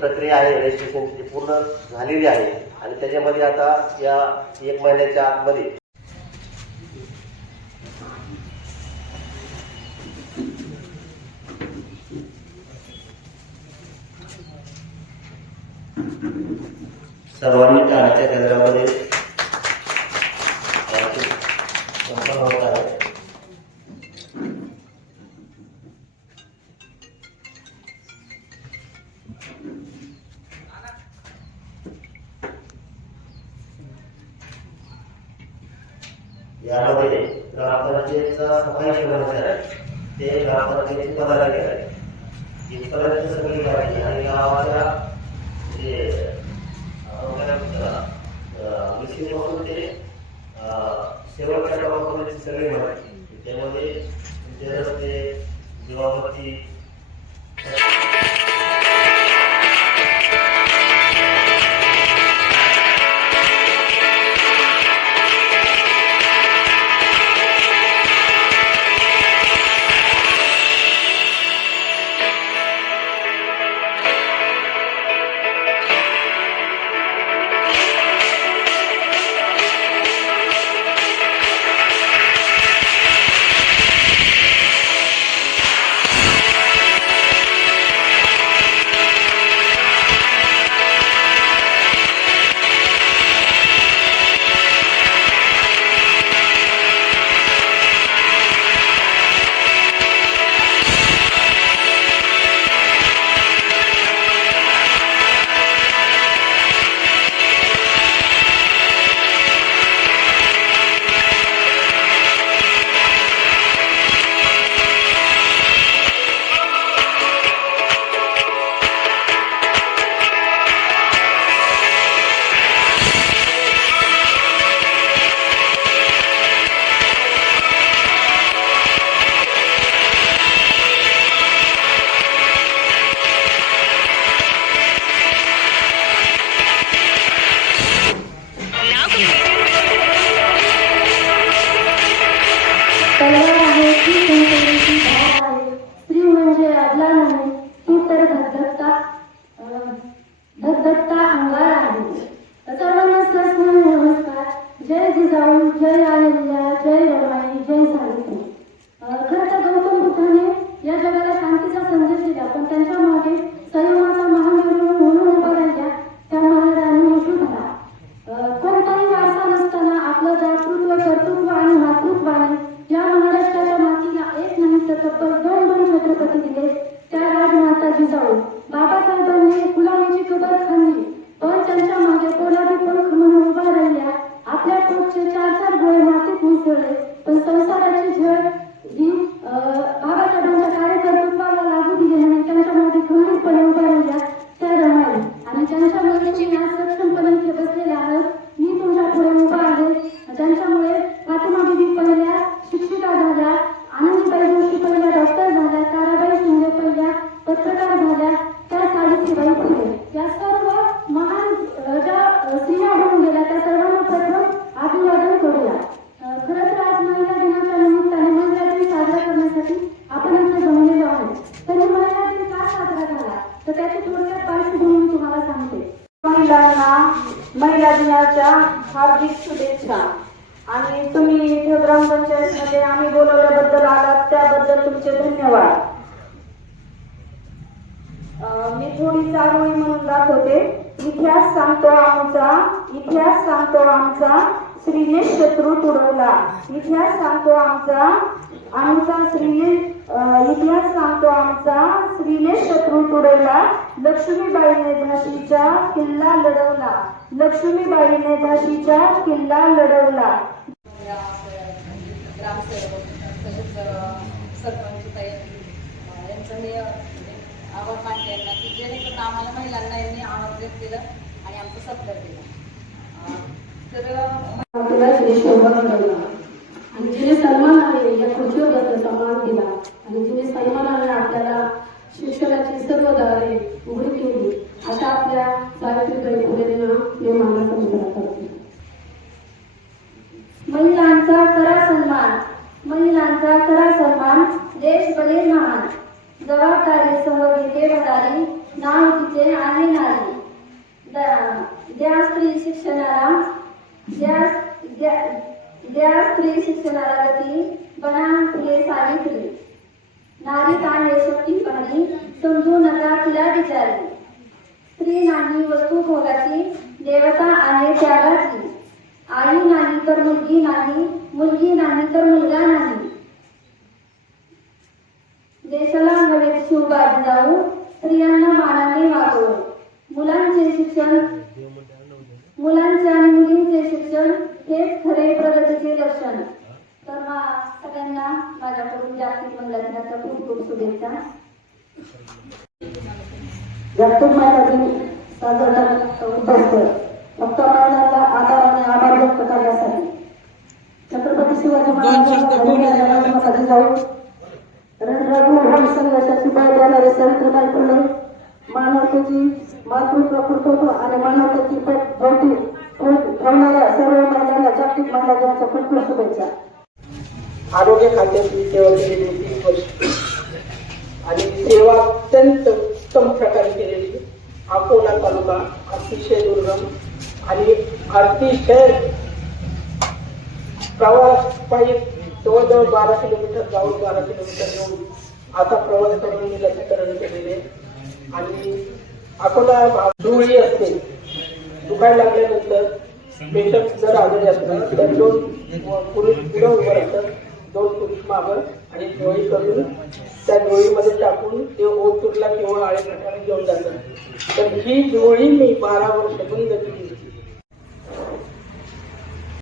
प्रक्रिया आहे रजिस्ट्रेशनची पूर्ण झालेली आहे आणि त्याच्यामध्ये आता या 1 महिन्याच्या आतमध्ये सर्वांनी टाळाच्या केंद्रामध्ये होत आहे. यामध्ये ग्रामपंचायतचा सफाई कर्मचारी आहे, ते ग्रामपंचायतीचे पदाधिकारी आहेत. इथपर्यंत सगळी गाडी आणि गावाच्या जे पासून ते शेवटच्या टप्प्यापर्यंत सगळी माहिती त्यामध्ये रस्ते जीवावरती स्त्री म्हणजे अबला नाही ती तर धगधगता अंगार आहे. सर्वांना नमस्कार. जय जिजाऊ, जय अहिल्या, जय रमाई, जय सावित्री. खरं तर गौतम बुद्धाने या जगाला शांतीचा संदेश दिला, पण त्यांच्या मागे संयमाचा महामेरू म्हणून उभा राहिल्या त्या महाराणी यशोधरा. कोणताही वारसा नसताना आपलं दातृत्व, कर्तृत्व आणि मातृत्वाने या महाराष्ट्राच्या मातीला एक नाही तर तब्बल 2 छत्रपती दिले. त्या राजमाता जिजाऊ. बाबासाहेबांनी गुलामीची कबर खाल्ली, पण त्यांच्या मागे पोलादी पंख म्हणून उभा राहिल्या. आपल्या पोटचे 4 गोळे मातीत मिसळले, पण संसाराची झळ ही बाबासाहेबांच्या कार्यकर्तृत्वाला लागू दिली नाही. त्यांच्या मागे खंबीरपणे उभा राहिल्या त्या रमाई आणि त्यांच्यामुळे तुम्ही आज सक्षमपणे इथे बसलेले आहात. मी तुमच्या पुढे उभा आहे. त्यांच्यामुळे फातिमा बीबी पहिल्या शिक्षिका झाल्या, आनंदीबाई जोशी पहिल्या डॉक्टर झाल्या, ताराबाई शिंदे पहिल्या पत्रकार झाल्या, त्या सावित्रीबाई फुले. या सर्व महान ज्या स्त्रिया होऊन गेल्या त्या सर्वांना प्रथम अभिवादन करूया. खरं तर आज महिला दिनाच्या निमित्ताने महिला दिन साजरा करण्यासाठी आपण इथे जमलेलो आहोत. तर महिला दिन का साजरा झाला तर त्याची थोडक्यात पार्श्वभूमी मी तुम्हाला सांगते. महिलांना महिला दिनाच्या हार्दिक शुभेच्छा. आणि तुम्ही इथे ग्रामपंचायतमध्ये आम्ही बोलवल्याबद्दल आलात त्याबद्दल तुमचे धन्यवाद. मी थोडी चारोळी म्हणून दाखवते. इतिहास सांगतो आमचा श्रीने शत्रू तुडवला. इतिहास सांगतो आमचा श्रीने शत्रू तुडवला. लक्ष्मीबाईने झाशीचा किल्ला लढवला. ग्रामसेवक तसेच सरपंच यांचं मी आवाहन मानते यांना की जेणेकरून आम्हाला महिलांना यांनी आमंत्रित केलं आणि आमचा सत्कार केला. आणि जिने सन्मानाने या खुर्चीवर बसण्याचा मान दिला आणि जिने सन्मानाने आपल्याला शिक्षणाची सर्व दारे उघडी केली अशा आपल्या सावित्रीबाई फुलेंना मी मानाचा करते. महिलांचा करा सन्मान, देश बने महान. जबाबदारीसह घेते भरारी, नाव तिचे आहे नारी. द्या स्त्री शिक्षणाला द्या स्त्री शिक्षणाला गती, बना फुले सावित्री. नारीत आहे शक्ती पाणी, समजू नका तिला विचारी. स्त्री नाही वस्तू भोगाची, देवता आहे त्यागाची. आई नाही तर मुलगी नाही, मुलगी नाही तर मुलगा नाही. देशाला हवेत शिवबाजी जाऊ, स्त्रियांना मानाने वागवू. मुलांचे आणि मुलींचे शिक्षण हेच खरे प्रगतीचे लक्षण. तर सगळ्यांना माझ्याकडून जागतिक महिला दिनाच्या खूप खूप शुभेच्छा. जागतिक महिला दिन साजरा करण्याचा फक्त महिलांना आधार आणि आभार व्यक्त करण्यासाठी छत्रपती शिवाजी महाराजांना जाऊन रणरागू संघर्षाची बाय देणारे सावित्रीबाई फुले मानवतेची मातृत्व कर्तृत्व आणि मानवतेची भोवती ठेवणाऱ्या सर्व महिलांना जागतिक महिला दिनाच्या खूप खूप शुभेच्छा. आरोग्य खात्याची सेवा केलेली 30 वर्ष आणि सेवा अत्यंत उत्तम प्रकारे केलेली. अकोला तालुका अतिशय दुर्गम आणि अतिशय प्रवास पायी जवळजवळ 12 किलोमीटर जाऊन 12 किलोमीटर येऊन आता प्रवास करून मी लसीकरण केलेले. आणि अकोला धुळी असते, दुखायला लागल्यानंतर पेशंट जर आजारी असतात तर 2 पुरुष पुढे उभं राहतात, 2 पुरुष मागं आणि डोळी करून त्या डोळीमध्ये टाकून ते ओतूरला किंवा आळे प्रकारे घेऊन जातात. तर ही डोळी मी 12 वर्ष